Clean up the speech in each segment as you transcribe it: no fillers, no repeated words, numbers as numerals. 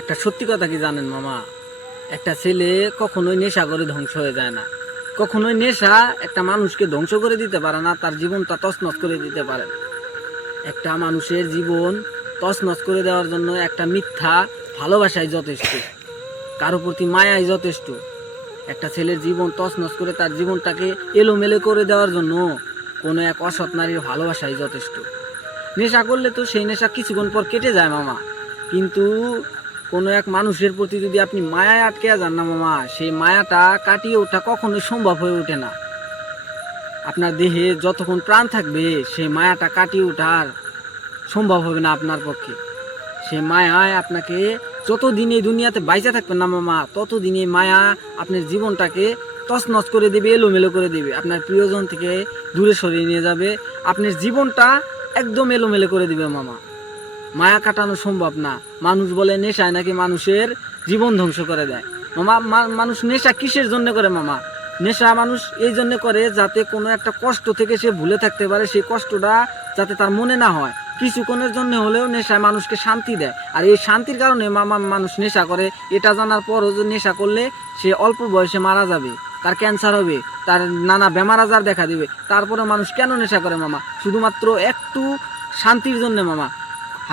একটা সত্যি কথা কি জানেন মামা, একটা ছেলে কখনোই নেশা করে ধ্বংস হয়ে যায় না। কখনোই নেশা একটা মানুষকে ধ্বংস করে দিতে পারে না, তার জীবনটা তছনছ করে দিতে পারে না। একটা মানুষের জীবন তছনছ করে দেওয়ার জন্য একটা মিথ্যা ভালোবাসাই যথেষ্ট, কারো প্রতি মায়াই যথেষ্ট। একটা ছেলের জীবন তছনছ করে তার জীবনটাকে এলোমেলো করে দেওয়ার জন্য কোনো এক অসৎ নারীর ভালোবাসাই যথেষ্ট। নেশা করলে তো সেই নেশা কিছুক্ষণ পর কেটে যায় মামা, কিন্তু কোনো এক মানুষের প্রতি যদি আপনি মায়ায় আটকে যান না মামা, সেই মায়াটা কাটিয়ে ওঠা কখনোই সম্ভব হয়ে ওঠে না। আপনার দেহে যতক্ষণ প্রাণ থাকবে সেই মায়াটা কাটিয়ে ওঠার সম্ভব হবে না আপনার পক্ষে। সেই মায়ায় আপনাকে যতদিন এই দুনিয়াতে বাইচা থাকবেন না মামা, ততদিন এই মায়া আপনার জীবনটাকে তছনছ করে দেবে, এলোমেলো করে দেবে, আপনার প্রিয়জন থেকে দূরে সরিয়ে নিয়ে যাবে, আপনার জীবনটা একদম এলোমেলো করে দিবে মামা। মায়া কাটানো সম্ভব না। মানুষ বলে নেশায় নাকি মানুষের জীবন ধ্বংস করে দেয় মামা। মানুষ নেশা কিসের জন্য করে মামা? নেশা মানুষ এই জন্য করে যাতে কোনো একটা কষ্ট থেকে সে ভুলে থাকতে পারে, সেই কষ্টটা যাতে তার মনে না হয়। কিছুক্ষণের জন্য হলেও নেশায় মানুষকে শান্তি দেয়, আর এই শান্তির কারণে মামা মানুষ নেশা করে। এটা জানার পরও যে নেশা করলে সে অল্প বয়সে মারা যাবে, তার ক্যান্সার হবে, তার নানা বেমার আজার দেখা দিবে, তারপরে মানুষ কেন নেশা করে মামা? শুধুমাত্র একটু শান্তির জন্য মামা।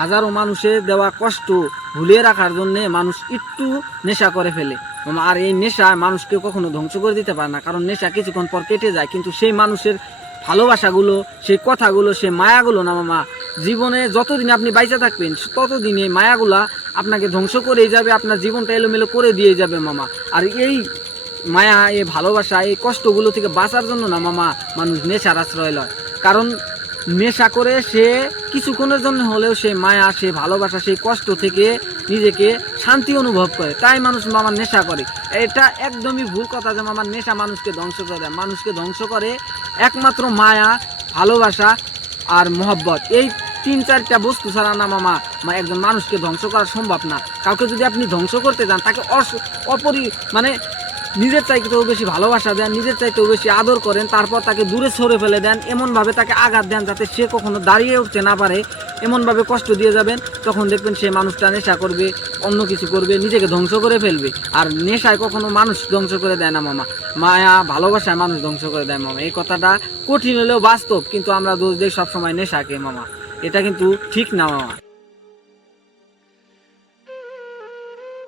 হাজারো মানুষের দেওয়া কষ্ট ভুলিয়ে রাখার জন্য মানুষ একটু নেশা করে ফেলে মামা। আর এই নেশা মানুষকে কখনো ধ্বংস করে দিতে পারে না, কারণ নেশা কিছুক্ষণ পর কেটে যায়, কিন্তু সেই মানুষের ভালোবাসাগুলো, সেই কথাগুলো, সেই মায়াগুলো না মামা, জীবনে যতদিন আপনি বাইচা থাকবেন ততদিন এই মায়াগুলা আপনাকে ধ্বংস করেই যাবে, আপনার জীবনটা এলোমেলো করে দিয়ে যাবে মামা। আর এই মায়া, এই ভালোবাসা, এই কষ্টগুলো থেকে বাঁচার জন্য না মামা মানুষ নেশার আশ্রয় লয়। কারণ নেশা করে সে কিছুক্ষণের জন্য হলেও সেই মায়া, সেই ভালোবাসা, সেই কষ্ট থেকে নিজেকে শান্তি অনুভব করে, তাই মানুষ মামার নেশা করে। এটা একদমই ভুল কথা যে মামার নেশা মানুষকে ধ্বংস করে দেয়। মানুষকে ধ্বংস করে একমাত্র মায়া, ভালোবাসা আর মহব্বত। এই 3-4টা বস্তু ছাড়া না মামা একজন মানুষকে ধ্বংস করা সম্ভব না। কাউকে যদি আপনি ধ্বংস করতে যান, তাকে মানে নিজের চাইতেও বেশি ভালোবাসা দেন, নিজের চাইতেও বেশি আদর করেন, তারপর তাকে দূরে সরে ফেলে দেন, এমনভাবে তাকে আঘাত দেন যাতে সে কখনো দাঁড়িয়ে উঠতে না পারে, এমনভাবে কষ্ট দিয়ে যাবেন। তখন দেখবেন সে মানুষটা নেশা করবে, অন্য কিছু করবে, নিজেকে ধ্বংস করে ফেলবে। আর নেশায় কখনো মানুষ ধ্বংস করে দেয় না মামা, মায়া ভালোবাসায় মানুষ ধ্বংস করে দেয় মামা। এই কথাটা কঠিন হলেও বাস্তব, কিন্তু আমরা দোষ দিই সবসময় নেশাকে মামা। এটা কিন্তু ঠিক না মামা।